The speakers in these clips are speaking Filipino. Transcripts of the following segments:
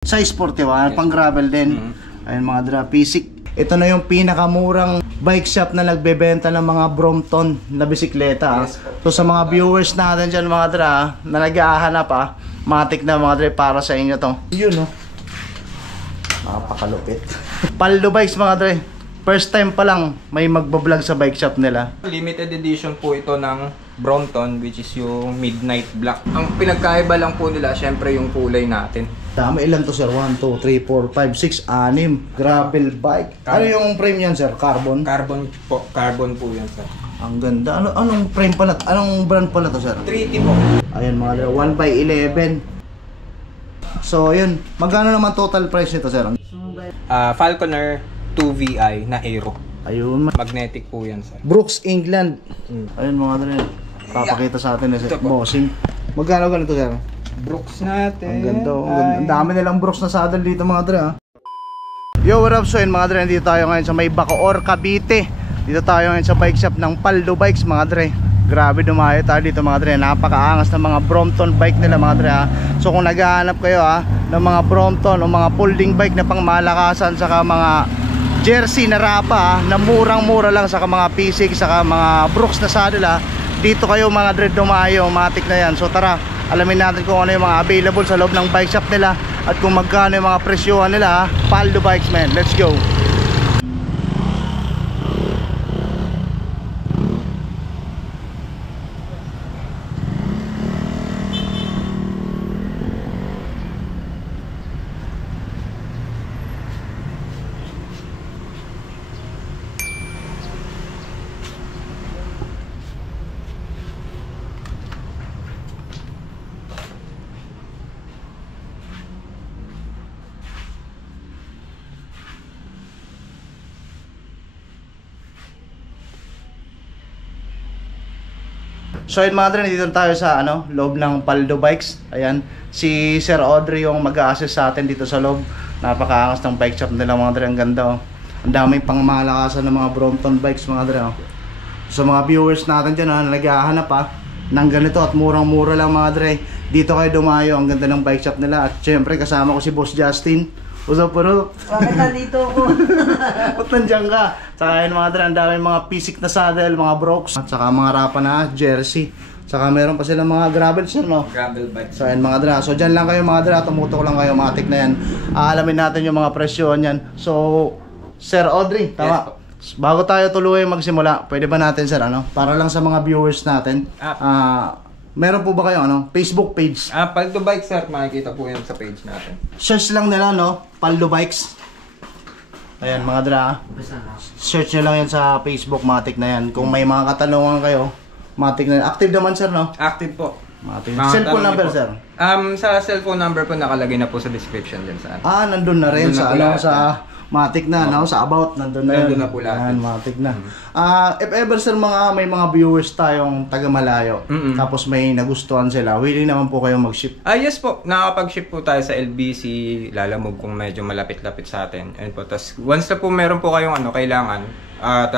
Size 41, pang gravel din. Ayun mga dra, Pisik. Ito na yung pinakamurang bike shop na nagbebenta ng mga Brompton na bisikleta. So sa mga viewers natin dyan mga dra, na nag-ahanap matik na mga dra para sa inyo to. Yun no. Nakapakalupit. Paldo Bikes mga dra. First time pa lang may magbablog sa bike shop nila. Limited edition po ito ng Brompton, which is yung Midnight Black. Ang pinagkaiba lang po nila, syempre yung kulay natin. Dami, ilan to sir? 1, 2, 3, 4, 5, 6, 6 gravel bike. Ano yung frame yan sir? Carbon? Carbon po. Carbon po yan sir. Ang ganda. Anong frame pala? Anong brand pala to sir? 3T po. Ayan mga 1x11. So yun, magkano naman total price nito sir? Falconer 2VI na Aero. Ayun. Magnetic po yan sir. Brooks, England. Ayun mga dre. Papakita sa atin na bossing. Magkano ganito sir? Brooks natin. Ang ganda. Ang dami nilang Brooks na saddle dito mga dre Yo, what up? So yun mga dre, dito tayo ngayon sa may Bacoor, Cavite. Dito tayo ngayon sa bike shop ng Paldo Bikes mga dre. Grabe, dumayo tayo dito mga dre. Napakaangas ng mga Brompton bike nila mga dre So kung naghahanap kayo ng mga Brompton o mga folding bike na pang malakasan, saka mga jersey na rapa na murang-mura lang, saka mga Pisik, saka mga Brooks na saddle dito kayo mga dre dumayo, matik na yan. So tara, alamin natin kung ano yung mga available sa loob ng bike shop nila at kung magkano yung mga presyohan nila. Paldo Bikes man, let's go. So yun mga dre, dito tayo sa loob ng Paldo Bikes. Ayan, si Sir Audrey yung mag-a-assist sa atin dito sa loob. Napakaangas ng bike shop nila mga dre, ang ganda Ang daming pang malakasan ng mga Brompton bikes mga dre So mga viewers natin dyan na naghahanap ng ganito at murang-mura lang mga dre, dito kayo dumayo, ang ganda ng bike shop nila. At syempre kasama ko si Boss Justin. Usap po ro. Bakit nandito ako? Ba't nandiyan ka? Saka yun mga dre, ang daming mga Pisik na saddle, mga Brooks, at saka mga rapa na jersey. Saka meron pa silang mga gravel sir Gravel bike. So yun mga dre, so dyan lang kayo mga dre, tumutok lang kayo, matik na yan. Aalamin natin yung mga presyon yan. So Sir Audrey, tama? Yes. Bago tayo tuloy magsimula, pwede ba natin sir para lang sa mga viewers natin, meron po ba kayo Facebook page? Paldo Bikes sir, makikita po yan sa page natin. Search lang nila Paldo Bikes. Ayan mga dra, search nyo lang yan sa Facebook, matik na yan. Kung may mga katanungan kayo, matik na yan. Active naman sir Active po. Matik. Cellphone number po, sir? Sa cellphone number po nakalagay na po sa description dyan sa nandun na rin nandun sa matik na, sa about, nandun na yun. Nandun na po lahat. Matik na. If ever sir, may mga viewers tayong taga malayo, tapos may nagustuhan sila, willing naman po kayong mag-ship? Yes po, nakakapag-ship po tayo sa LBC, Lalamove kung medyo malapit-lapit sa atin. Ayun po, tapos once na po meron po kayong kailangan, at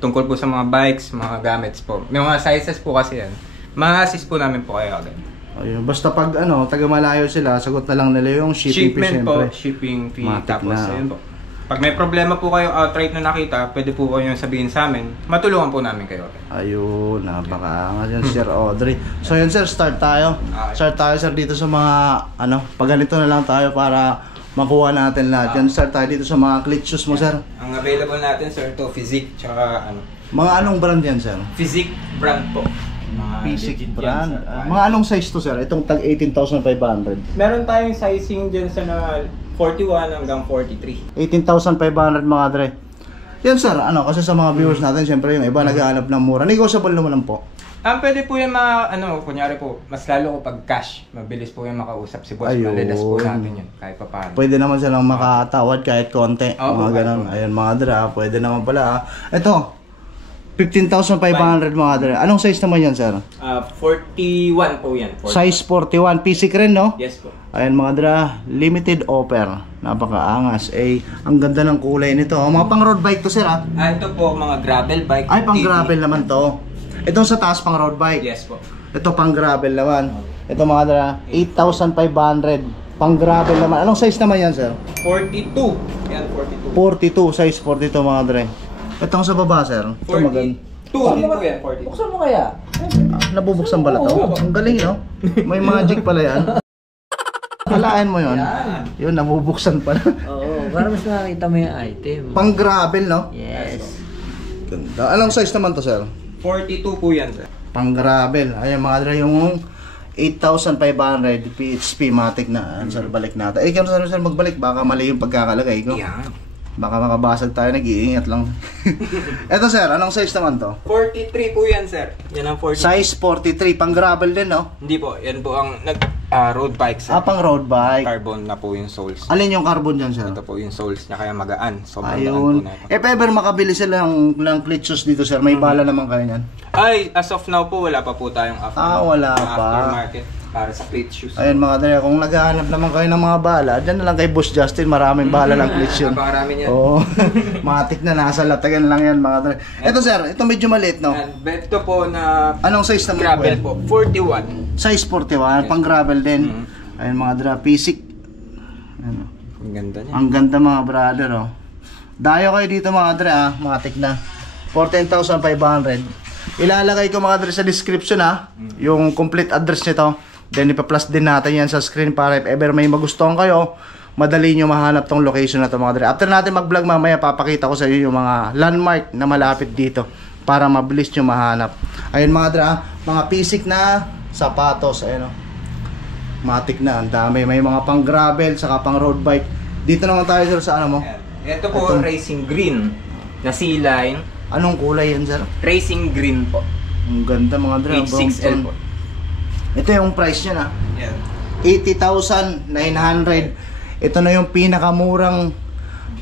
tungkol po sa mga bikes, mga gamits po, may mga sizes po kasi yan, ma-assist po namin po kayo agad. Ayun, basta pag taga malayo sila, sagot na lang nila yung shipping fee, po, shipping fee, matik tapos na. ayun po. Pag may problema po kayo outright na nakita, pwede po kayo sabihin sa amin, matulungan po namin kayo. Ayun, napakaangas yan Sir Audrey. So yun sir, start tayo. Start tayo sir dito sa mga pag ganito na lang tayo para makuha natin lahat. Yan, start tayo dito sa mga cleat shoes mo sir. Ang available natin sir to Physique, tsaka Mga anong brand yan sir? Physique brand po. Physique brand. Mga anong size to sir? Itong tag 18,500. Meron tayong sizing dyan sa 41 hanggang 43. 18,500 mga dre. Yan sir, kasi sa mga viewers natin, syempre yung iba naghahanap ng mura. Negotiable naman lang po. Pwede po yan kunyari po, mas lalo ko pag cash, mabilis po yung makausap si boss. Malilas po natin yun, kahit pa paano. Pwede naman silang makatawad kahit konti. Mga ganun. Ayun mga dre, pwede naman pala. Ito, 15,500 mga dre. Anong size naman yan sir? 41 po yan. 41. Size 41, Pisik rin Yes po. Ayan mga dra, limited offer. Napakaangas. Ang ganda ng kulay nito. Mga pang road bike to sir Ito po mga gravel bike. Ay, pang gravel naman to. Itong sa taas pang road bike. Yes po. Ito pang gravel naman. Ito mga dra, 8,500 Pang gravel naman. Anong size naman yan, sir? 42. Yan, 42. 42, size 42 mga dre. Itong sa baba, sir. Ito 42 din po yan, 42. Buksan mo kaya? Nabubuksan pala to. Ang galing, no? May magic pala yan. Halaan mo yun. Yun, nabubuksan pala. Oo, para mas makakita mo yung item. Pang gravel, no? Yes. Ganda. Anong size naman to, sir? 42 po yan, sir. Pang gravel. Ayan mga dre, yung 8,500 PHP matic na. Sir, balik natin. Eh, kaya sir magbalik. Baka mali yung pagkakalagay ko. Yan. Baka makabasag tayo, nag-iingat lang. Eto sir, anong size naman to? 43 po yan, sir. Yan ang 43. Size 43, pang gravel din, no? Hindi po, yan po ang road bike, sir. Pang road bike. Carbon na po yung soles. Alin yung carbon dyan, sir? Ito po yung soles niya, kaya magaan. Sobrang gaan po Ayun. na ito. If ever makabili sila ng clit shoes dito, sir, may bala naman kayo yan? Ay, as of now po, wala pa po tayong Wala pa. aftermarket para sa plate shoes. Ayun mga dre, kung naghahanap naman kayo ng mga bala, dyan na lang kay Boss Justin, maraming bala ng clit shoes. Napakarami niyan. Oo. Matik na, nasa latagan lang yan mga dre. Eto sir, ito medyo maliit, no? And ito po na Anong size naman gravel po? po, 41. Size 41, pang gravel din. Ayun mga dre, pisik. Ano? Ang ganda niya. Ang ganda mga brother, oh. Dayo kayo dito mga dre, matik na. 14,500. Ilalagay ko mga dre sa description, yung complete address nito. Then ipa-plus din natin yan sa screen para if ever may magustuhan kayo, madali nyo mahanap tong location na to mga dre. After natin mag-vlog mamaya, papakita ko sa inyo yung mga landmark na malapit dito para mabilis nyo mahanap. Ayun mga dre, mga pisik na sapatos. Ayun, oh. Matik na, ang dami. May mga pang gravel, saka pang road bike. Dito naman tayo sir sa ano mo? Ito po, racing green na C-line. Anong kulay yan sir? Racing green po. Ang ganda mga dre. H6L po. Ito yung price niya, Yan. 80,900. Ito na yung pinakamurang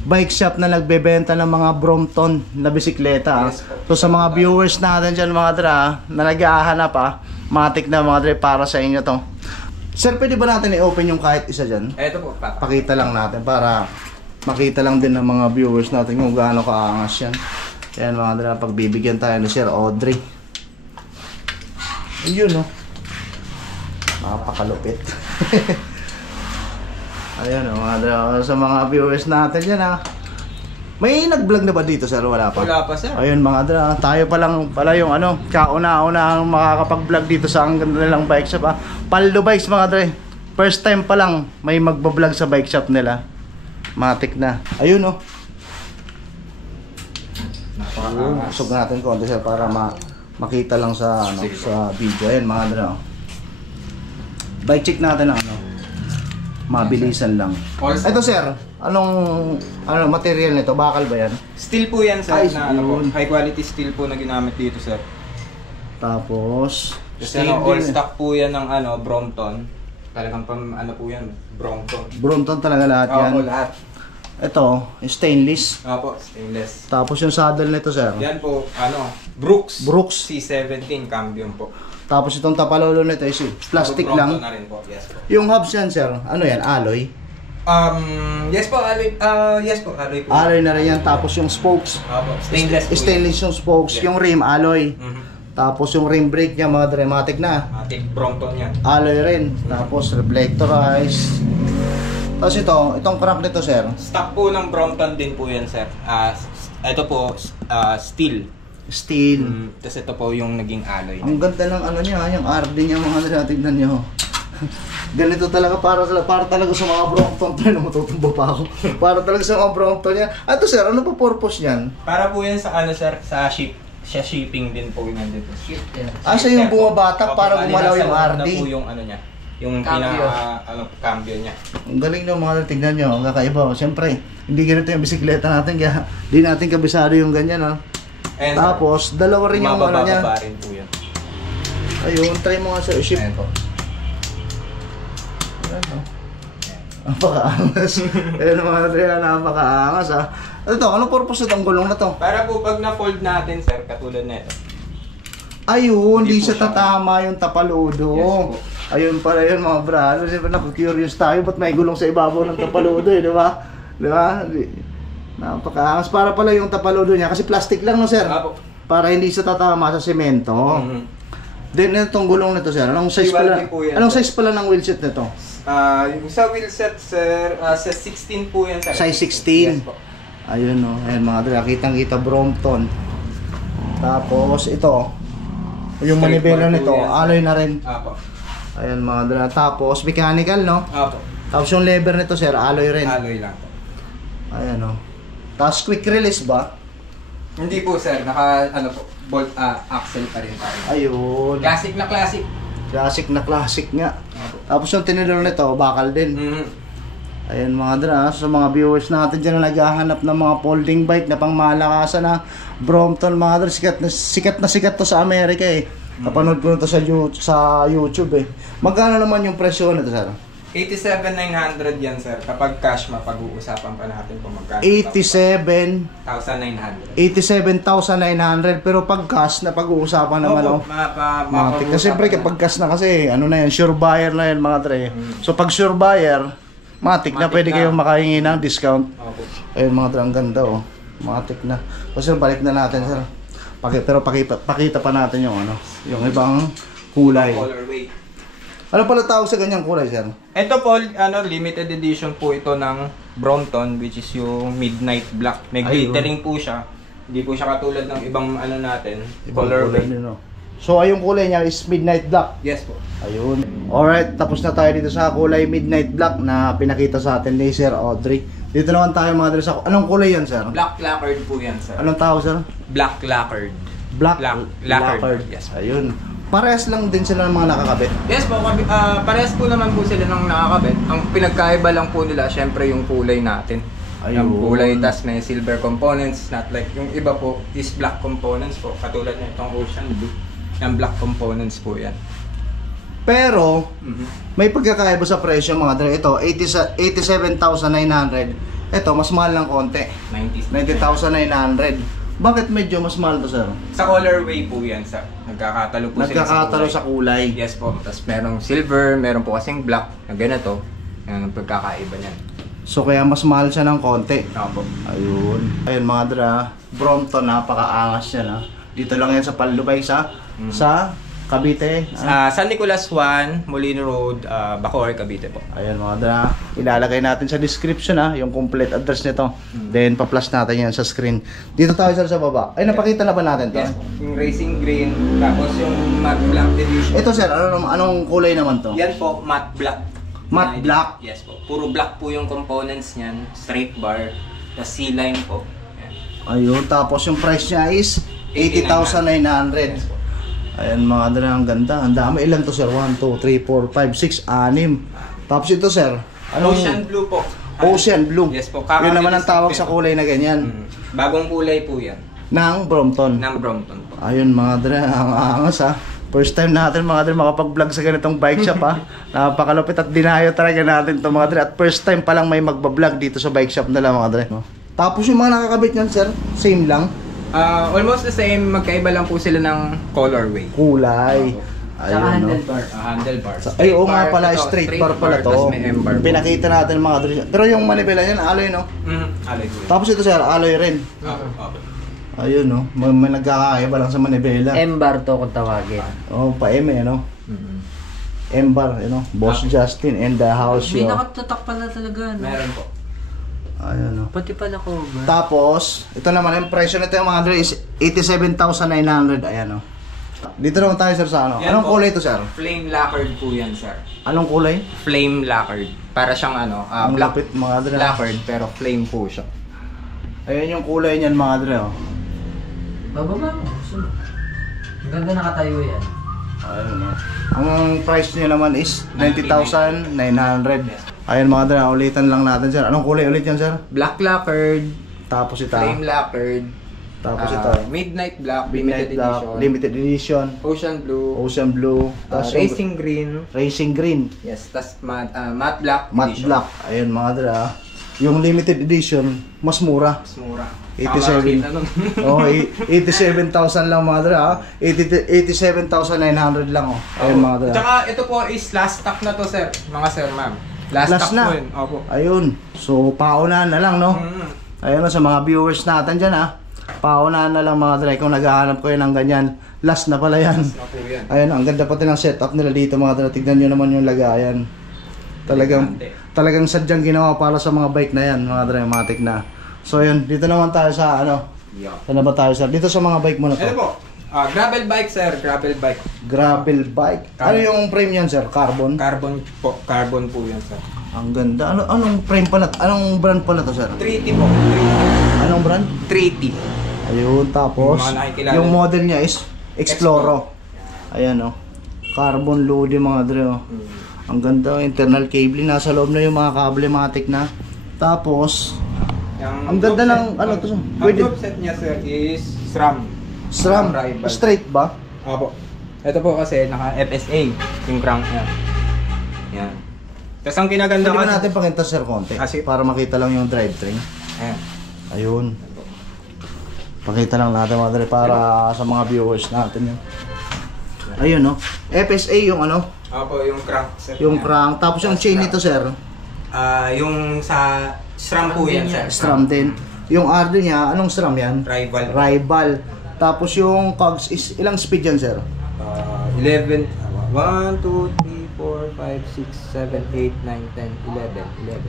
bike shop na nagbebenta ng mga Brompton na bisikleta. Yes, so sa mga viewers natin dyan mga dre, na nag-ahanap matik na mga dre, para sa inyo to. Sir, pwede ba natin i-open yung kahit isa dyan? Ito po, papa. Pakita lang natin para makita lang din ng mga viewers natin kung gaano kaangas yan. Yan mga dre, pagbibigyan tayo ni Sir Audrey. Ayun, no? Napakalupit. Ayan, mga dre, sa mga viewers natin yan, May nag-vlog na ba dito, sir? Wala pa? Wala pa, sir. Ayun mga dre, tayo pa lang pala yung kauna-una ang makakapag-vlog dito sa ang ganda nilang bike shop. Paldo Bikes mga dre. First time pa lang may magbablog sa bike shop nila. Matik na. Ayun, oh. Usog natin konti sir para makita lang sa sa video. Ayun mga dre. Bike check natin ang mabilisan lang. Ito sir, anong material nito? Bakal ba yan? Steel po yan, sir. Ay, Na, po, high quality steel po na ginamit dito, sir. Tapos Kasi all stock po yan ng Brompton. Talagang po yan, Brompton. Brompton talaga lahat yan. Opo, lahat. Ito, stainless. Opo, stainless. Tapos yung saddle nito sir. Yan po, Brooks. Brooks. C17 Cambium po. Tapos itong tapalolo nito is plastic Brompton lang. na rin po, yes po. Yung hubs yan sir, ano yan? Alloy? Yes po, alloy. Yes po, alloy po. Alloy na rin yan. Tapos yung spokes. Opo, stainless po. Stainless yung spokes. Yeah. Yung rim, alloy. Mhm. Tapos yung rim brake niya, mga dramatic na. Ating Brompton yan. Alloy rin. Tapos reflectorized. Tapos itong crank nito sir. Stock po ng Brompton din po yan, sir. Ito po, steel. Steel. Tapos ito po yung naging alloy. Ang ganda ng niya, yung RD niya mga dre, tignan niyo. Ganito talaga para talaga sa mga Brompton. Tayo na matutumba pa ako. Para talaga sa mga Brompton niya. Ito sir, ano pa purpose niyan? Para po yan sa sir, sa shipping din po yun dito. Siya yung bumabatak para gumalaw yung RD. Na po yung niya. Yung Cambio. cambio niya. Ang galing nyo mga dre, tignan niyo, ang kakaiba. Siyempre, hindi ganito yung bisikleta natin, kaya di natin kabisado yung ganyan. And, Tapos, dalawa rin yung niya. Mababa rin po yan. Ayun, try mo nga sa ship. Ayan po. Napakaangas. Ayun mga dre, napakaangas Ito, anong purpose itong gulong na to? Para po pag na-fold natin, sir, katulad na ito. Ayun, Hindi di po siya tatama yung tapaludo. Yes po. Ayun pala yun mga brother. Siyempre naku-curious tayo, ba't may gulong sa ibabaw ng tapaludo di ba? Di ba? Napakaangas. Para pala yung tapaludo niya, kasi plastic lang no sir? Apo. Para hindi siya tatama sa semento. Mhm. Then itong gulong nito sir, anong size Iwalay pala? po yan, Anong sir. size pala ng wheelset nito? Yung sa wheel set, sir, sa 16 po yan, sir. Size 16. Yes po. Ayun no, ayan mga dre, kitang-kita Brompton. Tapos ito, yung Straight manibela bar po nito, yan, sir. alloy na rin. Apo. Ayan mga dre, tapos mechanical no. Apo. Tapos yung lever nito sir, alloy rin. Alloy lang po. Ayan no. Tapos quick release ba? Hindi po, sir. Bolt axle pa rin tayo. Ayun. Classic na classic. Classic na classic nga. Apo. Tapos yung tinidor nito, bakal din. Mhm. Ayan mga dra, sa mga viewers natin dyan na naghahanap ng mga folding bike na pang malakasan na Brompton mga dra, sikat na sikat to sa Amerika eh. Napanood ko na to sa YouTube eh. Magkano naman yung presyo nito sir? 87,900 yan, sir. Kapag cash, mapag-uusapan pa natin kung magkano. 87,900. 1,900. Pero pag cash na pag-uusapan naman oh. Matik. Kasi siyempre kapag cash na kasi ano na yan, sure buyer na yan mga dre. So pag sure buyer, matik na pwede kayong makahingi ng discount. Opo. Ayun mga dre, ang ganda oh. Matik na. So sir, balik na natin sir. Pero pakita pa natin yung ano, yung ibang kulay. Colorway. Ano pala tawag sa ganyang kulay sir? Ito po, limited edition po ito ng Brompton, which is yung Midnight Black. May glittering po siya. Hindi po siya katulad ng ibang natin, colorway. Din, no? So ayong kulay niya is Midnight Black. Yes po. Ayun. Alright, tapos na tayo dito sa kulay Midnight Black na pinakita sa atin ni Sir Audrey. Dito naman tayo mga dre sa... Anong kulay yan sir? Black lacquered po yan, sir. Anong tawag sir? Black lacquered. Black lacquered. Yes po. Ayun. Parehas lang din sila ng mga nakakabit. Yes po, parehas po naman po sila ng nakakabit. Ang pinagkaiba lang po nila, syempre yung kulay natin. Ayun. Yung kulay, tas may silver components, not like yung iba po is black components po. Katulad na itong Ocean Blue. Yung black components po yan. Pero, may pagkakaiba sa presyo mga dre. Ito, 87,900. Ito, mas mahal ng konti. 90,900. Bakit medyo mas mahal to sir? Sa colorway po yan, sa nagkakatalo po Nagkakatalo sa kulay. Yes po. Tapos merong silver, meron po kasing black na ganito. Yan ang pagkakaiba niyan. So kaya mas mahal siya ng konti. Opo. Ayun. Ayun mga dra, Brompton, napakaangas yan ha. Dito lang yan sa Paldubay sa Cavite. San Nicolas 1, Molino Road, Bacoor, Cavite po. Ayun mga dra, ilalagay natin sa description ha, yung complete address nito. Then pa-plus natin yan sa screen. Dito tayo sa baba. Ay napakita na ba natin to? Yes, yung racing green, tapos yung matte black edition. Ito sir, anong kulay naman to? Yan po, matte black. Matte black? Yes po. Puro black po yung components niyan, straight bar, the C-line po. Yan. Ayun, tapos yung price niya is 80,900. Yes po. Ayan mga dra, ang ganda. Ang dami. Ilan to sir? 1, 2, 3, 4, 5, 6, 6. Tapos ito sir, Ocean Blue po. Ocean Blue. Yes po. Yun naman ang tawag sa kulay na ganyan. Bagong kulay po yan. Ng Brompton. Ng Brompton po. Ayun mga dre, ang angas ha. First time natin mga dre makapag-vlog sa ganitong bike shop ha. Napakalupit at dinayo talaga natin to mga dre. At first time pa lang may magbablog dito sa bike shop nila mga dre. Tapos yung mga nakakabit niyan sir, same lang. Almost the same, magkaiba lang po sila ng colorway. Kulay. Saka Ayun, no? handlebar. Handlebars. Ay, oo nga pala, straight bar pala to. Tapos may M-bar po. Pinakita natin mga dre. Pero yung manibela yan, alloy no? Alloy po. Tapos ito sir, alloy rin. Ayun no, may nagkakaiba lang sa manibela. M-bar to kung tawagin. Oh, pa-M eh no? M-bar, you know, Boss Justin and the house May yo. nakatatak pala talaga. No? Meron po. Ayun no. Pati pala cover. Tapos, ito naman, yung presyo nito yung mga dre is 87,900. Ayan no. Dito naman tayo sir sa ano. Yan Anong po. kulay ito sir? Flame lacquered po yan, sir. Anong kulay? Flame lacquered. Para siyang Ang black lapit mga dre. lacquered pero flame po siya. Ayan yung kulay niyan mga dre oh. Bababa mo. Sunod. Ang ganda nakatayo yan. Ayun no. Ang price niya naman is 90,900. Ayun mga dre, ulitan lang natin sir. Anong kulay ulit yan sir? Black lacquered, Tapos ito. flame lacquered, Tapos ito. midnight black, Midnight limited Black, edition, limited edition. ocean blue, Ocean Blue. Tapos yung racing green, Racing Green. yes, tas matte black Matte edition. Black. Ayun mga dre ah. Yung limited edition, mas mura. Mas mura. 87. Oh, 87,000 lang mga dre ah. 87,900 lang oh. Ayun mga dre. Tsaka ito po is last stock na to, sir. Mga sir, ma'am. Last stock na. po yun. Opo. Ayun. So paunahan na lang no. Ayun sa mga viewers natin dyan ah. Paunahan na lang mga dre kung naghahanap kayo ng ganyan. Last na pala yan. Last na po yan. Ayun, ang ganda pati ng setup nila dito mga dre. Tignan nyo naman yung lagayan. Talagang sadyang ginawa para sa mga bike na yan, mga dre, matik na. So yun, dito naman tayo sa ano. Saan na ba tayo sir? Dito sa mga bike mo na to. Ito po, gravel bike sir, gravel bike. Gravel bike. Ano yung frame yan sir? Carbon? Carbon po yan sir. Ang ganda. Anong frame pala? Anong brand pala to sir? 3T po. Anong brand? 3T. Ayun, tapos yung model niya is Exploro. Ayan oh. Carbon loading mga dre oh. Ang ganda, internal cabling, nasa loob na yung mga kable-matic na. Tapos ang ganda ng ano to. Ang group set niya sir is SRAM. SRAM Rival. straight ba? Opo. Ito po kasi naka FSA yung crank niya. Yan. Tapos ang kinaganda Pwede ba natin pakita sir konti? Para makita lang yung drivetrain. Ayan. Ayun. Pakita lang natin mga dre para sa mga viewers natin yun. Ayun no. FSA yung ano? Opo, yung crank set. Yung crank. Tapos yung chain nito sir? Yung sa SRAM po yan sir. SRAM din. Yung R din niya, anong SRAM yan? Rival. Tapos yung cogs is ilang speed yan sir? 11. 1, 2, 3, 4, 5, 6, 7, 8, 9, 10,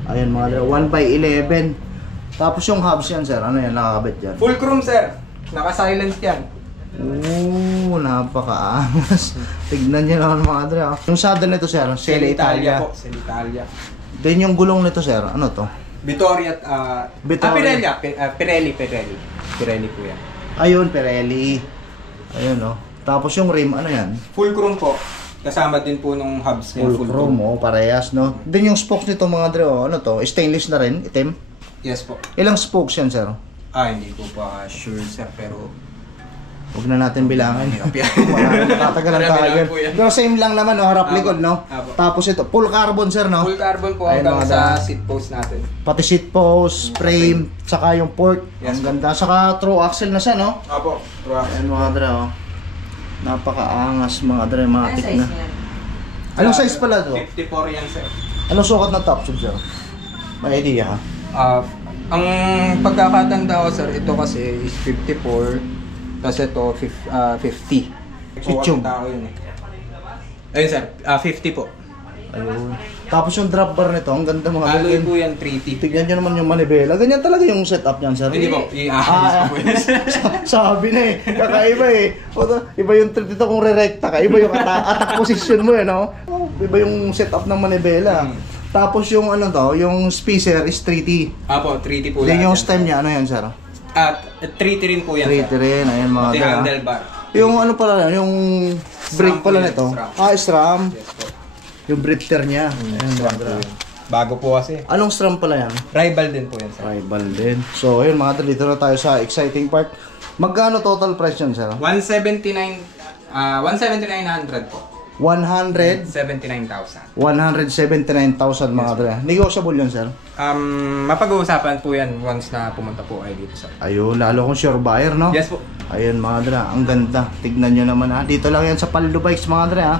11. Ayun mga dre, 1/11. Tapos yung hubs yan sir, ano yan nakakabit yan? Full chrome sir. Naka-silence yan. Oo, napakaangas. Tignan nyo naman mga dre. Yung saddle nito sir, Selle Italia. po, Selle Italia. Then yung gulong nito sir, ano to? Vittoria Vittoria. Pirelli po yan. Ayun, Pirelli. Ayun oh. Tapos yung rim, ano yan? Full chrome po. Kasama din po nung hubs niya. Full chrome oh, parehas no. Then yung spokes nito mga dre, oh, ano to? Stainless na rin, itim. Yes po. Ilang spokes yan sir? Hindi ko pa sure sir pero huwag na natin bilangan. Tatagalan Marami tayo. lang po yan. Pero same lang naman, no? Harap likod, no? Apo. Tapos ito, full carbon, sir, no? full carbon po Ayun, hanggang mga sa dra. seat post natin. Pati seat post, frame, saka yung port. Yes, Ang ganda. Saka true axle na siya, no? Opo. Ayan, mga dra, oh. Napakaangas, mga dra, matik na. Anong size pala to? 54 yan sir. Anong sukat ng top tube, sir? May idea, ha? Ang pagkakatanda ko sir, ito kasi is 54. Tapos ito 50. Si Chum. Tao yun eh. Ayun sir, 50 po. Ayun. Tapos yung drop bar nito, ang ganda mga Alloy ganyan. po yan 3T. Tignan nyo naman yung manibela. Ganyan talaga yung setup niyan, sir. Hindi po, i-ahis po yun. Sabi na eh, kakaiba eh. Iba yung trip dito kung re-recta ka, iba yung attack position mo eh, no? Iba yung setup ng manibela. Tapos yung ano to, yung spacer is 3T. Apo, 3T po Then yung yan, stem niya, ano yan, sir? At 3T rin po yan 3T rin, ayan mga Pati dra. handlebar. Yung ano pala, yung brake SRAM po pala yan, nito. SRAM. SRAM. Yes po. Yung drifter niya. Ayan mga dra. Bago po kasi. Anong SRAM pala yan? Rival din po yan sir. Rival din. So, ayun mga dra, dito na tayo sa exciting part. Magkano total price yun, sir? 179,900 po. 100? 79,000. 179,000 mga dra. Negotiable yun, sir? Mapag-uusapan po yan once na pumunta po kayo dito sir. Ayun, lalo kung sure buyer, no? Yes po. Ayun mga dra, ang ganda. Tignan nyo naman ha. Dito lang yan sa Paldo Bikes mga dra ha.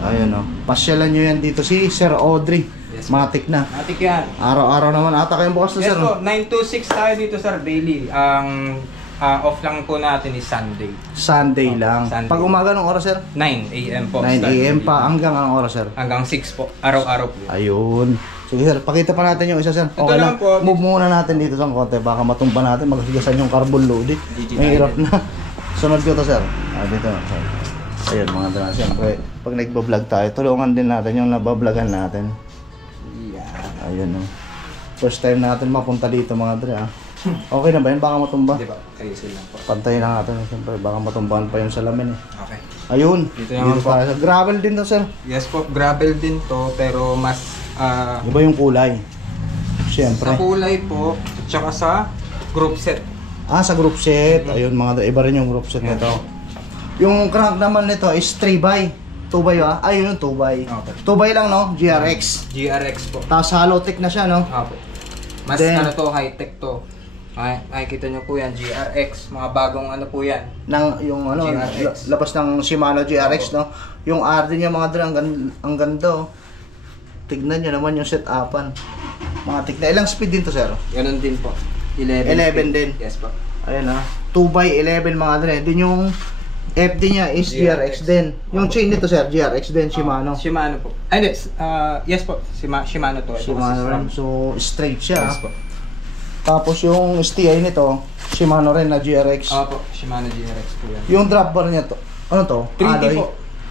Ayun o. Pasyalan nyo yan dito si Sir Audrey. Yes, Matik na. Matik yan. Araw-araw naman ata kayong bukas na Yes sir. po, 9 to 6 tayo dito sir daily. Ang off lang po natin is Sunday. Sunday lang. Sunday. Pag umaga ng oras sir? 9 AM po. 9 AM pa hanggang anong oras sir? Hanggang 6 po. Araw-araw po. Ayun. Sige sir, pakita pa natin yung isa sir. Ito Okay lang. lang po. Move muna natin dito sa konti. Baka matumba natin. Magsigasan yung carbon loaded. May hirap na. Sunod ko to sir. Dito na sir. Ayun mga dra. Siyempre, pag nagbablog tayo, tulungan din natin yung nabablogan natin. Yeah. Ayun o. First time natin mapunta dito mga dra. Okay na ba yun? Baka matumba. Di ba? Ayusin lang po. Pantayin na natin. Siyempre, baka matumbahan pa yung salamin eh. Okay. Ayun. Dito naman po. tayo. Gravel din to sir. Yes po, gravel din to pero mas Iba yung kulay. Siyempre. sa kulay po at saka sa group set. Sa group set. Ayun mga dra. Iba rin yung group set Yeah. nito. Yung crank naman nito is 3x. 2x ba? Ayun yung 2x. Okay. 2x lang no? GRX. GRX po. Tapos hollow tech na siya no? Opo. Mas Then- ano to, high-tech to. Ay, makikita nyo po yan, GRX. Mga bagong ano po yan. Yung ano, GRX. labas ng Shimano GRX no? Yung R din yung mga dra. Ang ganda oh. Tignan nyo naman yung set-upan. Mga tignan. Ilang speed din to sir? Ganun din po. 11 11 speed. din. Yes po. Ayan 2x11 mga dre. Din yung FD niya is GRX din. Yung chain nito sir, GRX din, Shimano. Shimano po. Ay, hindi. Yes po. Shimano to. Shimano rin. So, straight siya. Yes po. Tapos yung STI nito, Shimano rin na GRX. Opo, Shimano GRX po yan. Yung drop bar niya to, ano to? 3D Alloy. po.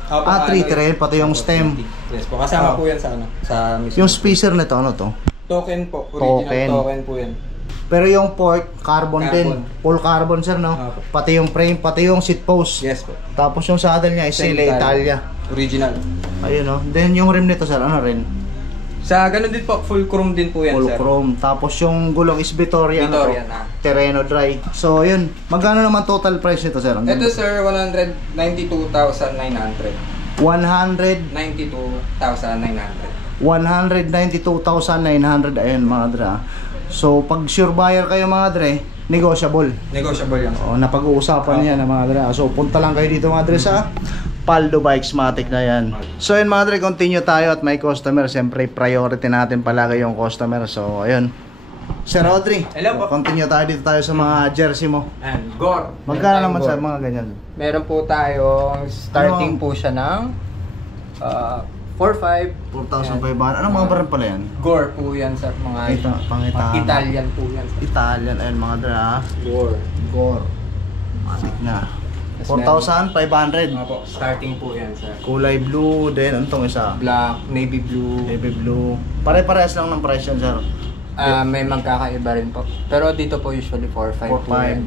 Opo, 3D rin, pati yung Opo, stem. 3D. Yes po. Kasama po yan sa ano? Sa mismo. Yung spacer nito, ano to? Token po. Original token po yan. Pero yung port, carbon din. Carbon. Full carbon sir, no? Opo. Pati yung frame, pati yung seat post. Yes po. Tapos yung saddle niya is Same Sile Italia. Original. Ayun, no? Then yung rim nito sir, ano rin? Sa ganun din po, full chrome din po yan, Full sir. chrome. Tapos yung gulong is Vittoria, Vittoria ano to? Terreno dry. So yun, magkano naman total price nito sir? Ito sir, 192,900. 100 192,900. 192,900 ayun mga dre. So pag sure buyer kayo mga dre, negotiable. Negotiable yan. O napag-uusapan niya mga dre. So punta lang kayo dito mga dre sa Paldo Bikes Matic na yan. So yun mga dre, continue tayo at may customer. Siyempre priority natin palagi yung customer. So ayun. Sir Audrey, Hello po. continue tayo dito tayo sa mga jersey mo. And gore. Magkano naman Gore. sa mga ganyan? Meron po tayong starting Ano? po siya ng 4,500. 4,500. Anong mga brand pala yan? Gore po yan sir, mga Pangitahan. Italian po yan sir. Italian. Ayun mga dre ha. Gore. Gore. Matic na. Yes, 4,500. Opo, starting po yan sir. Kulay blue din. Anong isa? Black, navy blue. Navy blue. Pare-parehas lang ng price yan, sir. May magkakaiba rin po. Pero dito po usually 4,500 po 4,500. yan.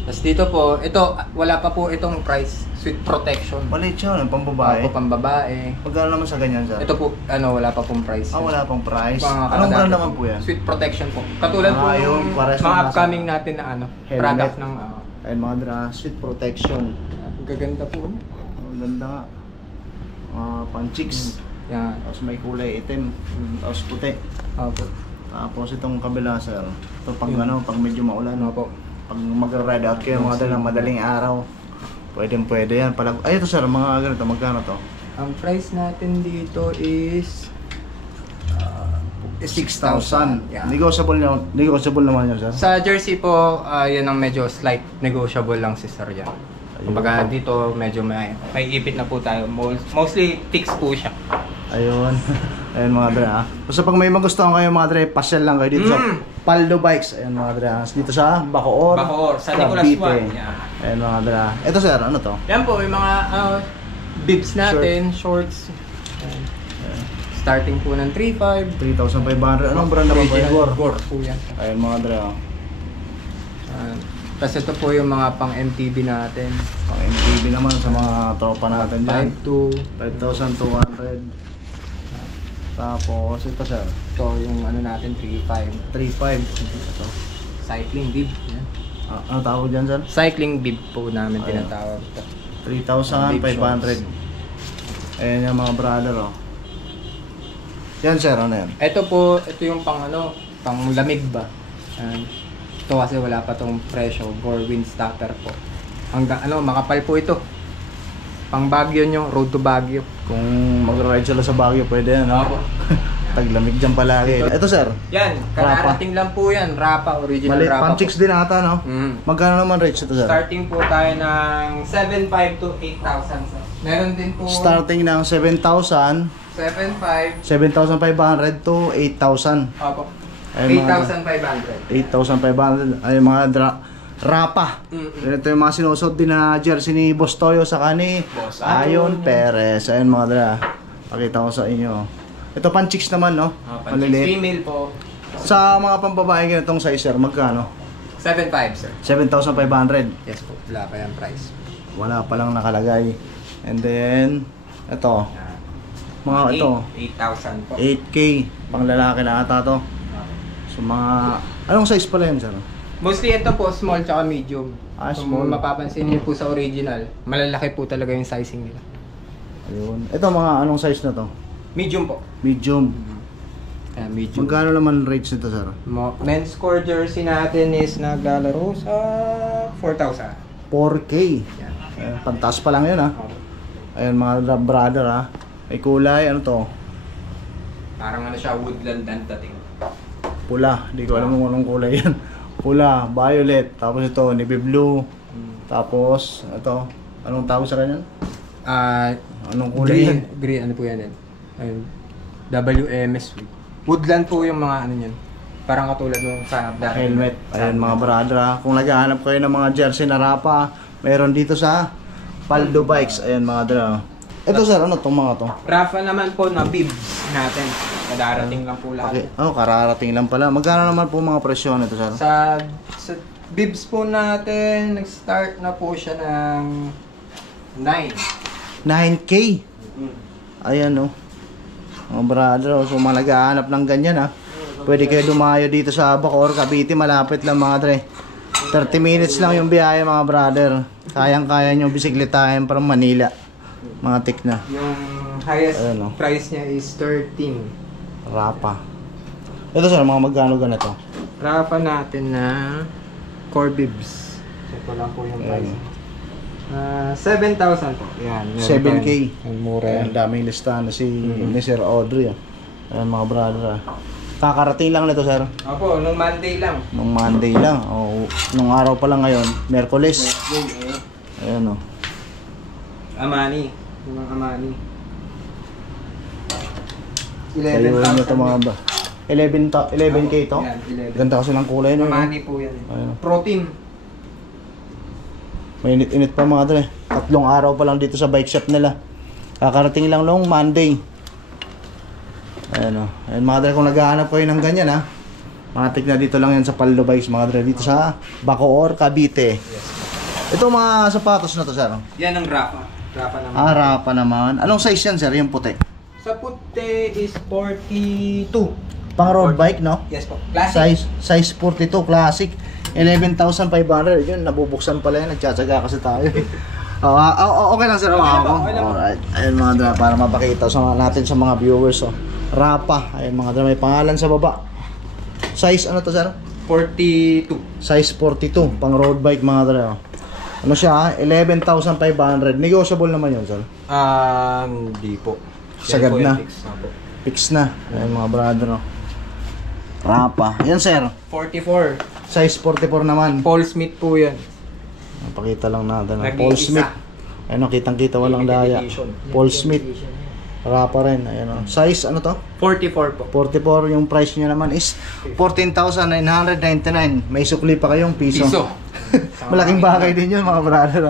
Tapos dito po, ito, wala pa po itong price. Sweet protection. Maliit siya, pang babae. Opo, pambabae. Magkano naman sa ganyan, sir? Ito po, wala pa pong price. Wala pang price. Mga Anong kalahati brand naman po yan? Sweet protection po. Katulad po yun, yung pares mga ng nasa- upcoming natin na Helmet. product ng Ayun mga dra, sweet protection. gaganda po. Ang ganda nga. Pang chicks. Yan. Tapos may kulay itim. Tapos puti. Opo. Tapos itong kabila, sir. Ito pag ano, pag medyo maulan. Opo. Pag mag-ride out kayo mga dala, madaling araw. Pwede yan. Ay, ito sir, mga ganito, magkano to? Ang price natin dito is 6,000. Yeah. Negotiable naman yun, sir. Sa jersey po, yun ang medyo slight negotiable lang si Sir yan. Kumbaga dito medyo may ipit na po tayo. Mostly fixed po siya. Ayun. Ayun mga dre ha. Basta pag may magustuhan kayo mga dre, pasyal lang kayo dito sa Paldo Bikes. Ayun mga dre ha. Dito sa Bacoor. Bacoor, sa Nicolas Cavite. Juan. Yeah. Ayun mga dre ha. Ito sir, ano to? Yan po, yung mga bibs natin, shorts. Ayan. Starting po ng 3,500. 3,500. Anong brand naman po yun? Gore. Gore po yan. Ayun mga dre ha. Tapos ito po yung mga pang MTB natin. Pang MTV naman sa mga tropa natin dyan. 5,200. 5,200. Tapos ito sir. Ito yung ano natin, 3,500. 3,500. Ito. Cycling bib. Yan. Ano tawag dyan sir? Cycling bib po namin Ayun. tinatawag ito. 3,500. Ayan yung mga brother oh. Yan sir, ano yan? Ito po, ito yung pang ano, pang lamig ba. Ito kasi wala pa tong presyo, Gore Windstopper po. Hanggang ano, makapal po ito. Pang Baguio nyo, road to Baguio. Kung mag-ride sila sa Baguio, pwede yan, no? Opo. Taglamig dyan palagi. Ito sir, Yan, kararating lang po yan, Rapa, original maliit, Rapa pang chicks din ata, no? Magkano naman rates ito sir? Starting po tayo ng 7,500 to 8,000 sir. Meron din po Starting ng 7,000, 7,500. 7,500 to 8,000. Opo. Ayun, mga 8,500. 8,500. Ay mga Rapa. Ito yung mga sinusot din na jersey ni Boss Toyo saka ni Boss Ayon Perez. Ayun mga dra. Pakita ko sa inyo. Ito pan chicks naman, no? Maliliit. Female po. Sa mga pambabae ganitong size sir, magkano? 7,500 sir. 7,500. Yes po, wala pa yung price. Wala pa lang nakalagay. And then ito, mga ito 8,000 po. 8K pang lalaki na ata to. So mga anong size pala yan sir? Mostly ito po, small tsaka medium. Small. Kung mapapansin niyo po sa original, malalaki po talaga yung sizing nila. Ayun. Ito mga anong size na to? Medium po. Medium. Medium. Magkano naman rates nito sir? Men's core jersey natin is naglalaro sa 4,000. 4K. Yan. Ayun, pantas pa lang yun ha. Ayun mga brother ha. May kulay, ano to? Parang ano siya, woodland and dating. Pula. Hindi ko alam kung anong kulay yan. Pula, violet. Tapos ito, navy blue. Tapos, ito, Anong tawag sa kanya? Ah, Anong kulay yan? green, ano po yan yan? Ayun. WMS. Woodland po yung mga ano yan. Parang katulad nung sa Helmet. Ayan mga brother ha. Kung naghahanap kayo ng mga jersey na Rapa, meron dito sa Paldo Bikes. Ayan mga brother. Ito sir, ano tong mga to? Rafa naman po na bibs natin. Kadarating lang po lahat. Okay. Oh, kararating lang pala. Magkano naman po mga presyo nito sir? Sa bibs po natin, nag-start na po siya ng 9. 9K. Ayan oh. Mga brother, so mga naghahanap ng ganyan ha. Pwede kayo dumayo dito sa Bacoor, Cavite, malapit lang mga dre. 30 minutes lang yung biyahe mga brother. Kayang-kaya nyo bisikletahin from Manila. Mga tik na. Yung highest Ayan, oh. price niya is 13. Rapa. Ito sir, mga magkano ganito? Rafa natin na core bibs. Check ko lang po yung price. 7,000 po. Yan. 7K. Ang mura yan. Ang daming listahan na si ni Sir Audrey. Ayan mga brother. Kakarating lang nito sir. Opo, nung Monday lang. Nung Monday lang. O, nung araw pa lang ngayon, Merkules. Ayan o. Amani. Yung mga Amani. Ayun nyo ito mga ba. 11K ito? Yan, 11. Ganda kasi ng kulay nyo. Amani po yan. Ayun. Protein. May init-init pa mga dre. 3 araw pa lang dito sa bike shop nila. Kakarating lang nung Monday. Ayan o. Ayan mga dre, kung naghahanap kayo ng ganyan ha. Matik na dito lang yan sa Paldo Bikes mga dre. Dito sa Bacoor, Cavite. Ito mga sapatos na to sir. Yan ang Rafa. Rafa naman. Rapa naman. Anong size yan sir? Yung puti. Sa puti is 42. Pang road bike no? Yes po. Classic. Size 42 classic. 11,500. Yun, nabubuksan pala yan. Nagtsatsaga kasi tayo. Okay lang sir. Okay lang. Alright. Ayun mga dra, para mapakita natin sa mga viewers. Oh. Rapa. Ayun mga dra, may pangalan sa baba. Size ano to sir? 42. Size 42. Pang road bike mga dra. Oh. Ano siya? 11,500. Negotiable naman yun sir. Hindi po. Sagad Yan po na. yung fix po. Fix na. Ayun mga brother. Oh. Rapa. Yan sir. 44. Size 44 naman. Paul Smith po yan. Pakita lang natin. Nag-iisa. Paul Smith. Ayun, kitang-kita walang Limited daya. edition. Paul Smith. Rapa rin. Ayun. Size ano to? 44 po. 44. Yung price niya naman is 14,999. May sukli pa kayong piso. Malaking bagay din yun mga brother.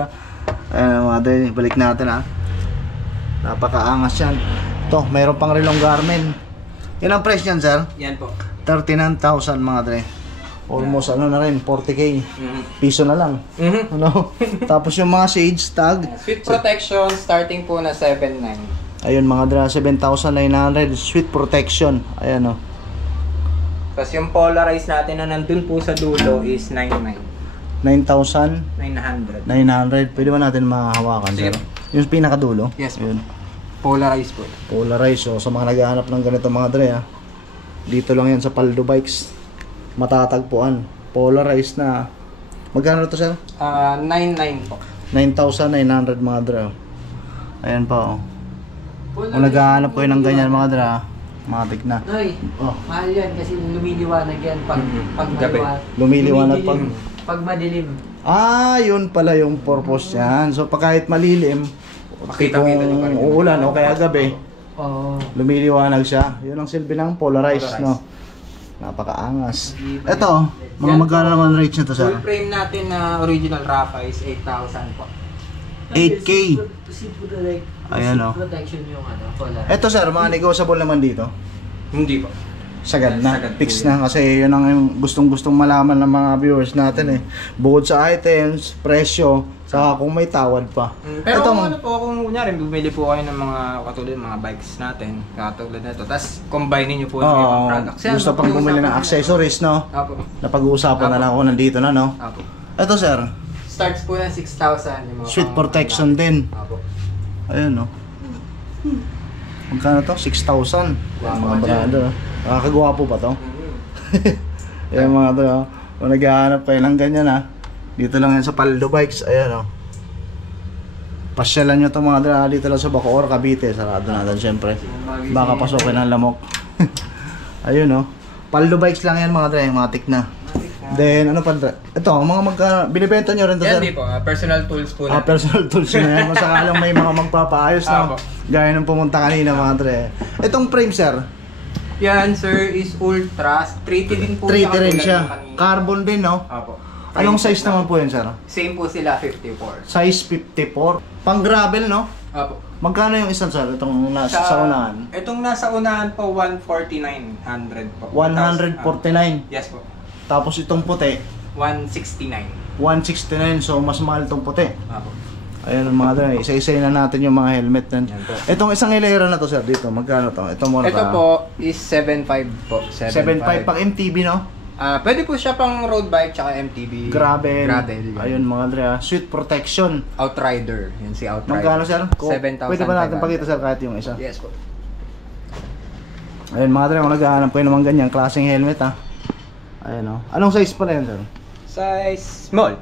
Ayun mga dre, balik natin ha. Napakaangas yan. Ito, mayroon pang relong Garmin. Yan ang price niyan sir? Yan po. 39,000 mga dre. Almost ano na rin, 40K. Piso na lang. Ano? Tapos yung mga shades tag. Sweet protection starting po na 7.9. Ayun mga dra, 7,900 sweet protection. Ayan o. Tapos yung polarized natin na nandun po sa dulo is 99. 9,900. 900. Pwede ba natin mahawakan Sige. sir? Yung pinakadulo? Yes po. Ayun. Polarized po. Polarized. So sa mga naghahanap ng ganito mga dre ha. Dito lang yan sa Paldo Bikes. Matatagpuan. Polarized na. Magkano to sir? 99 po. 9,900 mga dre. Ayan pa oh. Kung naghahanap kayo ng ganyan mga dre, matik na. Noy, Oh. mahal yan kasi lumiliwanag yan pag Gabi. Lumiliwanag pag... pag madilim. Yun pala yung purpose yan. So pag kahit malilim, Makita-kita nyo pa rin. uulan o kaya gabi, Oo. lumiliwanag siya. Yun ang silbi ng polarized, no? Napakaangas. Ito, mga magkano naman rates nito sir? Full frame natin na original Rafa is 8,000 po. 8K. Ayan, oh. Protection yung ano, collar. Ito sir, mga negotiable naman dito. Hindi po. Sagad na, Sagad po fix yun. na kasi yun ang gustong-gustong malaman ng mga viewers natin eh. Bukod sa items, presyo, saka kung may tawad pa. Pero Ito, kung ano po, kung kunyari, bumili po kayo ng mga katulad mga bikes natin, katulad na ito, tapos combine niyo po yung ibang products. Yan, gusto pang bumili ng accessories, no? Apo. Napag-uusapan na lang ako nandito na, no? Apo. Ito sir, Starts po ng 6,000 yung mga sweet protection din. Apo. Ayun, no? Magkano to? 6,000. Mga brother. Nakakagwapo pa to. Ayan mga to. Kung naghahanap kayo ng ganyan ha, dito lang yan sa Paldo Bikes. Ayan o. Pasyalan nyo to mga dra. Dito lang sa Bacoor, Cavite. Sarado natin syempre. Baka pasukin ng lamok. Ayun o. Paldo Bikes lang yan mga dra. Yung matik na. Then, ano pa? Ito, mga binibenta nyo rin to, Yan, sir? di po. Personal tools po natin. Personal tools na yan. Kung sakalang may mga magpapaayos na. Apo. Gaya ng pumunta kanina, mga dre. Itong frame, sir? Yan, sir, is ultra. 3T din po 3T rin katulad siya. ng kanina. Carbon din, no? Apo. Anong size naman po yun, sir? Same po sila, 54. Size 54. Pang gravel, no? Apo. Magkano yung isang, sir? Itong nasa sa unahan? Itong nasa unahan po, 149.100 po. 149. Yes po. Tapos itong puti, 169. 169. So, mas mahal itong puti. Apo. Ayan mga dre, isa-isa na natin yung mga helmet nan. Yan po. Itong isang hilera na to, sir, dito. Magkano to? Ito muna Ito po is 7.5 po. 7.5 pang MTB, no? Pwede po siya pang road bike tsaka MTB. Gravel. Gravel. Yun. Ayun mga dre, sweet protection. Outrider. Yan si Outrider. Magkano, sir? 7,500. Pwede ba natin pakita, sir, kahit yung isa? Yes po. Ayun mga dre, kung naghahanap kayo naman ganyan, klaseng helmet, ha? Ayun, no? Anong size pala yan, sir? Size small.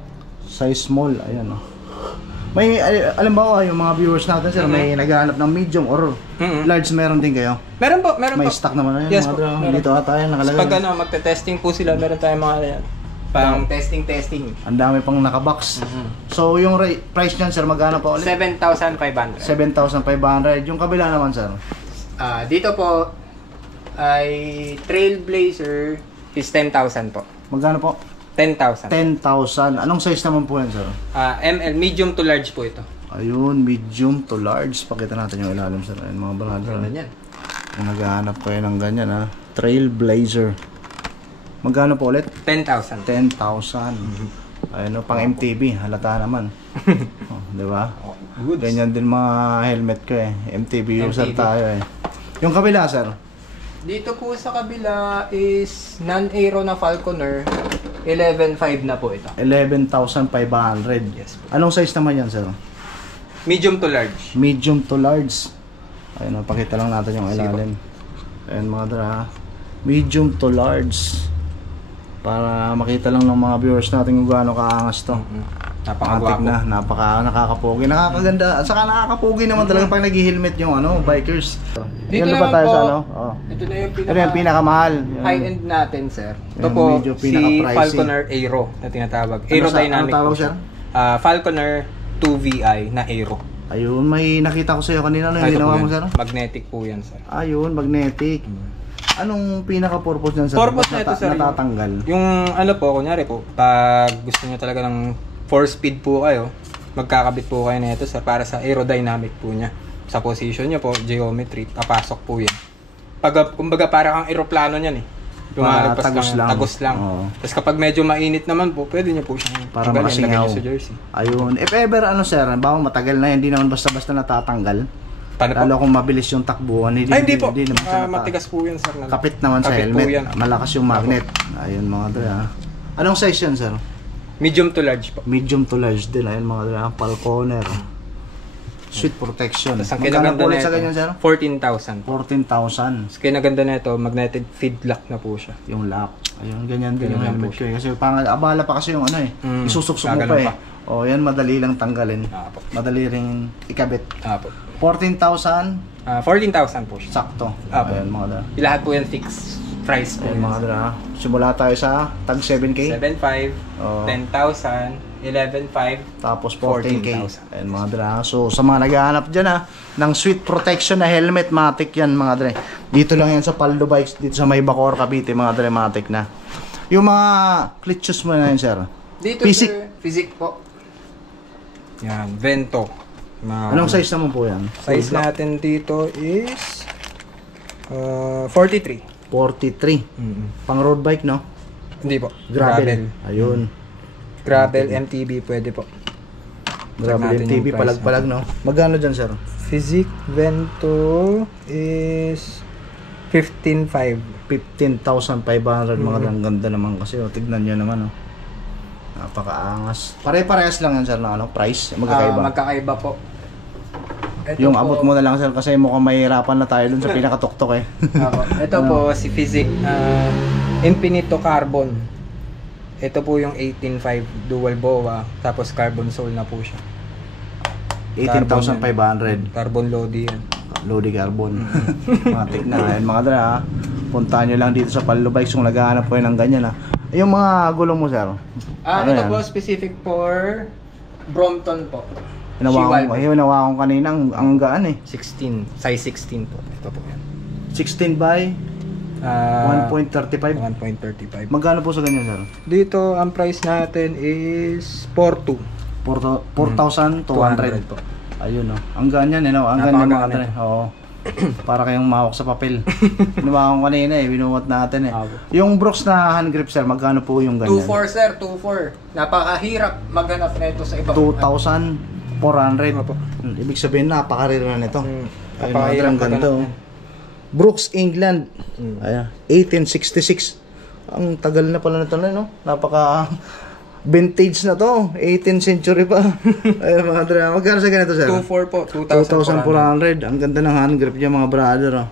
Size small, ayan, no? May, alam ba yung mga viewers natin, sir, may naghahanap ng medium or large, meron din kayo? Meron po, meron May po. stock naman na yun, Yes mga po, dre. meron. Dito ata yan, nakalagay. Pag magte-testing po sila, meron tayong mga yan. Pang testing. Ang dami pang nakabox. So yung price niyan, sir, magkano pa ulit? 7,500. 7,500. Yung kabila naman, sir. Dito po ay Trailblazer is 10,000 po. Magkano po? 10,000. 10,000. Anong size naman po yan, sir? ML, medium to large po ito. Ayun, medium to large. Pakita natin yung ilalim, sir. Ayun, mga brother. Ganyan. Kung naghahanap kayo ng ganyan, ha. Trailblazer. Magkano po ulit? 10,000. 10,000. Ayun, no, pang MTB. Halata naman. Oh, di ba? Goods. Ganyan din mga helmet ko, eh. MTB user MTB. tayo, eh. Yung kabila, sir? Dito po sa kabila is non-aero na Falconer. 11,500 na po ito. 11,500. Yes po. Anong size naman yan, sir? Medium to large. Medium to large. Ayun, pakita lang natin yung Sige ilalim. Ayun mga dra. Medium to large. Para makita lang ng mga viewers natin kung gaano kaangas to. Antik Napakagwapo. na, nakakapogi, nakakaganda. At saka nakakapogi naman talaga pag nag-helmet yung bikers. Dito Yan ba naman tayo po, sa ano? Oh. ito na yung Ito yung pinakamahal. Yan. high-end natin, sir. Ito Yan, po medyo si pinaka-pricey. Falconer Aero na tinatawag. Aerodynamic Ano tawag po siya? Falconer 2VI na Aero. Ayun, may nakita ko sa'yo kanina. Ano yung ginawa mo, sir? Magnetic po yan, sir. Ayun, magnetic. Anong pinaka-purpose niyan, sir? Purpose Ba't nito, sir, natatanggal? Yung ano po, kunyari po, pag gusto niyo talaga ng 4-speed po kayo, magkakabit po kayo nito sir para sa aerodynamic po niya. Sa position niyo po, geometry, papasok po yan. Kumbaga para kang eroplano niyan eh. Lumalagpas tagos lang. Tagos lang. Oo. Tapos kapag medyo mainit naman po, pwede niyo po siyang Para tanggalin, makasingaw. lagyan niyo sa jersey. Ayun. If ever, sir, bago matagal na, hindi naman basta-basta natatanggal. Paano po? Lalo kung mabilis yung takbuhan, Ay, hindi po. naman siya Matigas po yan sir. Kapit naman sa Kapit po helmet. yan. Malakas yung magnet. Ayun mga dre, ha. Anong size yan, sir? Medium to large po. Medium to large din. Ayun mga dre, ha. Falconer. Sweet protection. Tapos ang Magkano kinaganda po na ulit sa ganyan, sir? 14,000. 14,000. Tapos kinaganda na ito, magnetic feed lock na po siya. Yung lock. Ayun, ganyan din yung Ganyan helmet po ko, eh. Kasi parang abala pa kasi yung isusuksok mo gaganon pa, eh. pa. O, yan, madali lang tanggalin. Po. Madali ring ikabit. Po. 14,000, 14,000 po siya. sakto. Apo. Ayun mga dra. Lahat po yan fixed price po. Ayun mga dra. Simula tayo sa tag 7K. 7,500, Oo. 10,000, 11,500, Tapos 14K. 14,000. Ayun mga dra. So sa mga naghahanap dyan ng sweet protection na helmet, matic yan mga dra. Dito lang yan sa Paldo Bikes, dito sa may Bacoor, Cavite mga dra, matic na. Yung mga clutches mo na yun, sir. Dito Physic. sir, physic po. Yan, Vento. Anong size naman po yan? Size natin dito is 43. 43. Pang road bike, no? Hindi po. Gravel. Ayun. Gravel, MTB pwede po. Gravel natin MTB, yung price palag-palag, no? Magkano dyan, sir? Physic Vento is 15,500. 15,500 mga ang ganda naman kasi, oh, tignan nyo naman, oh. Napakaangas. Pare-parehas lang yan, sir, na price? Magkakaiba? Magkakaiba po. Ito Yung po, abot mo na lang, sir, kasi mukhang mahirapan na tayo dun sa pinakatuktok, eh. Ito po si Physic Infinito Carbon. Ito po yung 18.5 dual BOA tapos carbon sole na po siya. 18,500. Carbon Lodi yan. Lodi carbon. Matik na. Ayan mga dra, puntahan nyo lang dito sa Paldo Bikes kung naghahanap kayo ng ganyan, ha. Yung mga gulong mo, sir? Ano Ito yan? po specific for Brompton po. Hinawa ko kanina, ang gaan eh. 16, size 16 po. Ito po yan. 16 by 1.35. 1.35. Magkano po sa ganyan, sir? Dito, ang price natin is 4.2. 4,200 po. Ayun oh. Ang gaan yan, no? Ang gaan yan mga Napakagaan dre. Oo. Para kayong mahawak sa papel. Hinawa ko kanina eh, binuwat natin eh. Yung Brooks na hand grip, sir, magkano po yung ganyan? 2.4 sir, 2.4. Napakahirap maghanap na ito sa ibang 2,400. Opo. Ibig sabihin, napakarira nito. Ayun, Napakahirap ang ganda oh. Brooks, England. Ayan, 1866. Ang tagal na pala nito na, no? Napaka vintage na to. 18th century pa. Ayun mga dre. Magkano sa ganito, sir? 2.4 po, 2,400. Ang ganda ng hand grip niya, mga brother. Oh.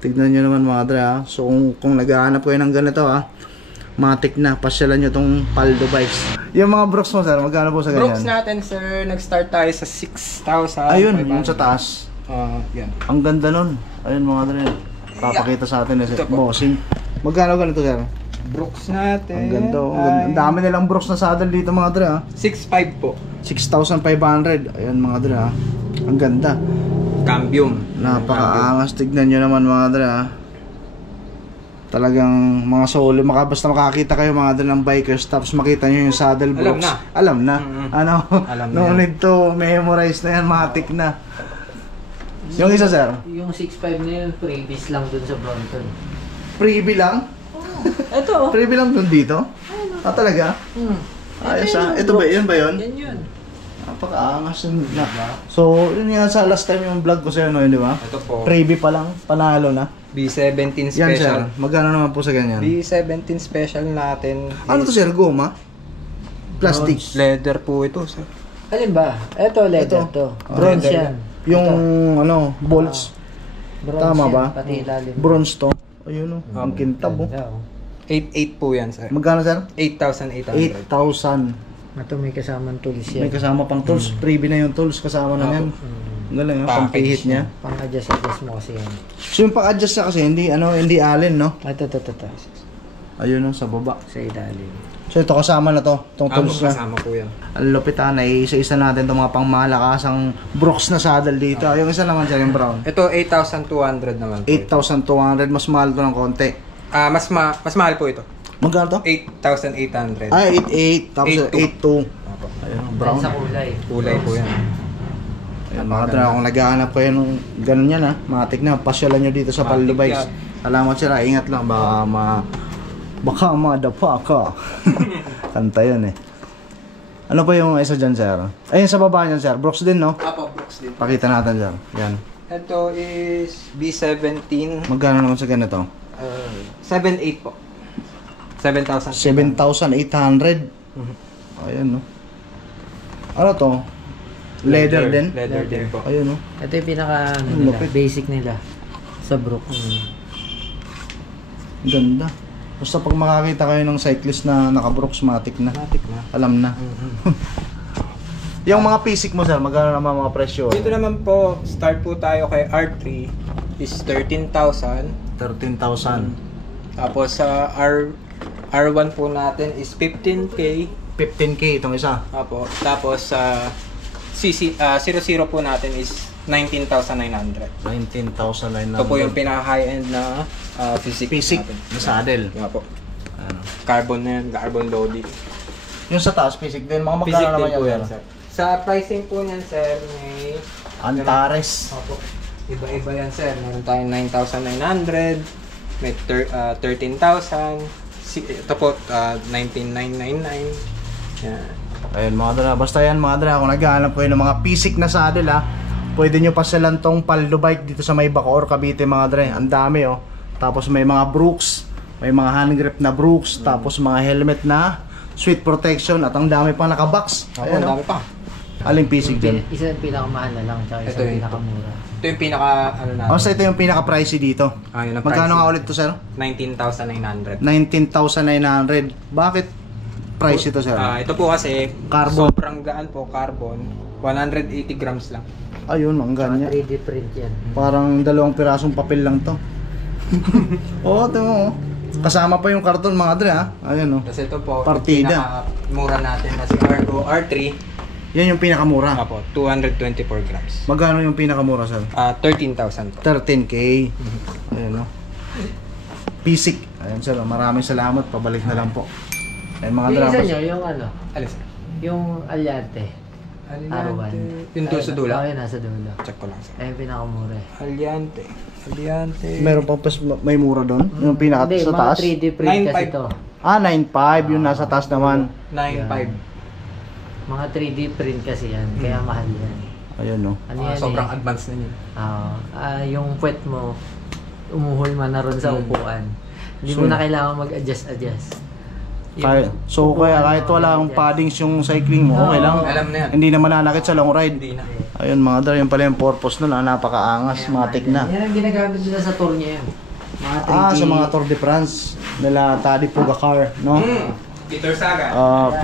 Tignan nyo naman mga dre. So kung naghahanap kayo ng ganito, matik na. Pasyalan nyo tong Paldo Bikes. Yung mga Brooks mo, sir, magkano po sa ganyan? Brooks natin sir, nag-start tayo sa 6,000. Ayun, yung sa taas. Yan. Ang ganda nun. Ayun mga dre. Papakita sa atin eh. Ito po. Bossing. Magkano ganito, sir? Brooks natin. Ang ganda. Ang dami nilang Brooks na saddle dito mga dre. 6.5 po. 6,500. Ayun mga dre. Ang ganda. Cambium. Napakaangas. Tignan nyo naman mga dre. Talagang mga solo. Basta makakita kayo mga dre ng bikers. Tapos makita nyo yung saddle Brooks. Alam na. Ano? Alam na No yan. need to memorize na yan. Matik na. Yung isa, sir? Yung 6.5 na yun, previous lang dun sa Brompton. Freebie lang? Ito. Freebie lang dun dito? Talaga? Ayos Ito ba yun ba yun? Yan yun. Napakaangas yun na. So, yun nga sa last time yung vlog ko sa'yo, no, di ba? Ito po. Freebie pa lang, panalo na. B17 Yan, special. sir. Magkano naman po sa ganyan? B17 special natin. Ano to, sir? Goma? Plastic? Leather po ito, sir. Alin ba? Ito, leather Ito. to. Bronze leather yan. Yung, ano, bolts? Bronze Tama yan, ba? pati ilalim. Bronze to? Ayun, oh. Ang kintab, oh. Ganda, oh. 8.8 po yan, sir. Magkano, sir? 8,800. 8,000. Ito may kasamang tools yan. May kasama pang tools. Freebie na yung tools. Kasama na yan. Ang galing, oh. Package Pampihit niya. Pang-adjust mo kasi yan. So, yung pang-adjust niya kasi, hindi allen, no? Ito. Ayun, oh, sa baba. Sa ilalim. So ito kasama na to, itong tools na. Kasama po yan. Ang lupit isa-isa natin itong mga pangmalakasang Brooks na saddle dito. Yung isa naman dyan, yung brown. Ito, 8,200 naman po. 8,200, mas mahal to ng konti. Mas mahal po ito. Magkano to? 8,800. Ay, 8,800, tapos 8,200. 8,200. Ayun, Dahil brown. sa kulay. Kulay po yan. Ayun, mga dra, kung naghahanap kayo ng ganun yan, matik na, pasyalan nyo dito sa Paldo Matik Bikes. yan. Salamat sila, ingat lang, baka madapa ka. Kanta yun eh. Ano pa yung isa dyan, sir? Ayun sa baba niyan, sir. Brooks din, no? Apo, Brooks din. Pakita natin, sir. Yan. Ito is B17. Magkano naman sa ganito? 7.8 po. 7,000. 7,800. Ayun, no? Ano to? Leather din? Leather din po. Ayun, no? Ito yung pinaka Lupit. basic nila sa Brooks. Ganda. Basta pag makakita kayo ng cyclist na naka-Brooks, matik na. Matik na. Alam na. Yung mga pisik mo, sir, magkano naman mga presyo? Dito naman po, start po tayo kay R3 is 13,000. 13,000. Tapos sa R1 po natin is 15K. 15K itong isa. Apo. Tapos sa 00 po natin is 19,900. 19,900. Ito po yung pinaka-high-end na physics pisik natin. na saddle. Nga po. Ano? Carbon na yan, carbon loading. Yung sa taas, pisik din. Mga Physics magkano naman din po yan, yan, sir? sir. Sa pricing po niyan, sir, may... Antares. Opo. Iba-iba yan, sir. Meron tayong 9,900, may 13,000, ito po, 19,999. Yan. Ayun mga dra, basta yan mga dra, kung naghahanap kayo ng mga pisik na saddle pwede nyo pasyalan tong Paldo Bike dito sa may Bacoor, Cavite mga dra. Ang dami oh. Tapos may mga Brooks, may mga hand grip na Brooks, tapos mga helmet na sweet protection at ang dami pang nakabox. Opo, Ayun ang oh. dami pa. Aling pisik dyan? Isa yung pinakamahal na lang, tsaka isa Ito yung yun. pinakamura. Ito yung pinaka, ano natin. Basta ito yung pinaka-pricey dito. Yun ang Magkano pricing. nga ulit to, sir? 19,900. 19,900. Bakit price ito, sir? Ito po kasi, Carbon. sobrang gaan po, carbon. 180 grams lang. Ayun, ang ganyan. 3D print yan. Parang 2 pirasong papel lang to. Oo, ito mo. Kasama pa yung karton mga dre ha. Ayan oh. Tapos ito po, Partida. yung pinakamura natin na si Argo R3. Yan yung pinakamura. Apo, 224 grams. Magkano yung pinakamura sir? 13,000 po. 13k. Ayan oh. Pisik. Ayan sir, maraming salamat. Pabalik na lang po. Ayan mga Yung dre. isa nyo, yung ano, Alis. yung Alyante. Arawan. Yung doon sa dulo. Okay, nasa dulo. Check ko lang sir. Ayun pinakamura eh. Aliante. Meron pa pas may mura doon? Yung pinaka Hindi, sa mga taas? 3D print kasi 9.5. to. 9.5 yung nasa taas naman. 9.5. Mga 3D print kasi yan, kaya mahal yan. Ayun no. Ano yan Sobrang eh? advanced na yun. Yung puwet mo, umuhol man na ron sa upuan. Hindi So, mo na kailangan mag-adjust. Kahit wala akong paddings yung cycling mo, okay lang. Alam na yan. Hindi na mananakit sa long ride. Hindi na. Ayun mga dre, yun pala yung purpose nun, napakaangas, matik na. Yan ang ginagamit nila sa tour niya yan. Mga 3D. Sa mga Tour de France nila Taddy Pogacar, no? Peter Saga.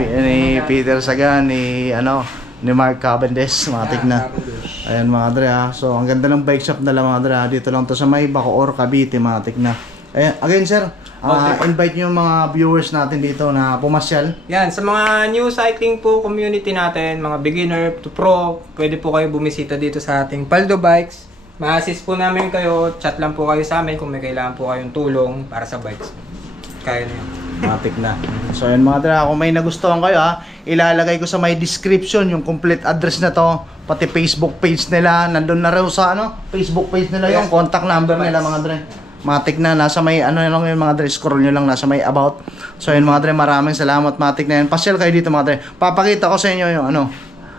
Ni Peter Sagan, ni Mark Cavendish, matik na. Ayan mga dre ha. So ang ganda ng bike shop nila mga dre ha. Dito lang to sa may Bacoor, Cavite, matik na. Ayan, again sir, invite nyo yung mga viewers natin dito na pumasyal. Yan, sa mga new cycling po community natin, mga beginner to pro, pwede po kayo bumisita dito sa ating Paldo Bikes. Ma-assist po namin kayo, chat lang po kayo sa amin kung may kailangan po kayong tulong para sa bikes. Kaya na yun. Matik na. So yun mga dra, kung may nagustuhan kayo ha, ilalagay ko sa may description yung complete address na to, pati Facebook page nila, nandun na rin sa Facebook page nila yung contact number nila mga dre. Matik na, nasa may lang yung mga dre, scroll nyo lang, nasa may about. So yun mga dre, maraming salamat, matik na yan. Pasyal kayo dito mga dre. Papakita ko sa inyo yung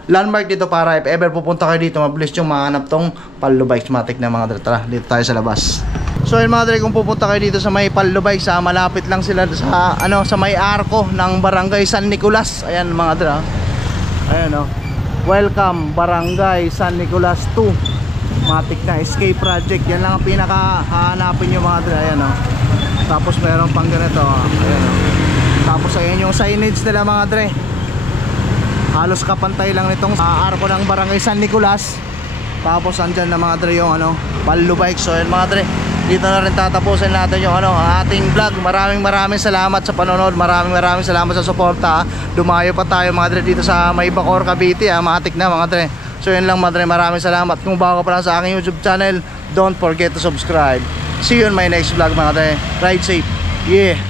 landmark dito para if ever pupunta kayo dito, mabilis yung mahanap tong Paldo Bikes, matik na mga dre. Tara, dito tayo sa labas. So yun mga dre, kung pupunta kayo dito sa may Paldo Bikes, malapit lang sila sa sa may arko ng Barangay San Nicolas. Ayan mga dre. Ayan welcome Barangay San Nicolas 2. Matik na escape project. Yan lang ang pinakahanapin nyo mga dre. Ayan tapos meron pang ganito. Ayan tapos ayan yung signage nila mga dre. Halos kapantay lang nitong arko ng Barangay San Nicolas. Tapos andyan na mga dre yung Paldo Bikes. So ayan mga dre, dito na rin tatapusin natin yung ang ating vlog. Maraming salamat sa panonood. Maraming salamat sa suporta. Dumayo pa tayo mga dre dito sa may Bacoor, Cavite. Matik na mga dre. So yun lang mga dre, maraming salamat. Kung bago pa lang sa aking YouTube channel, don't forget to subscribe. See you in my next vlog mga dre. Ride safe. Yeah.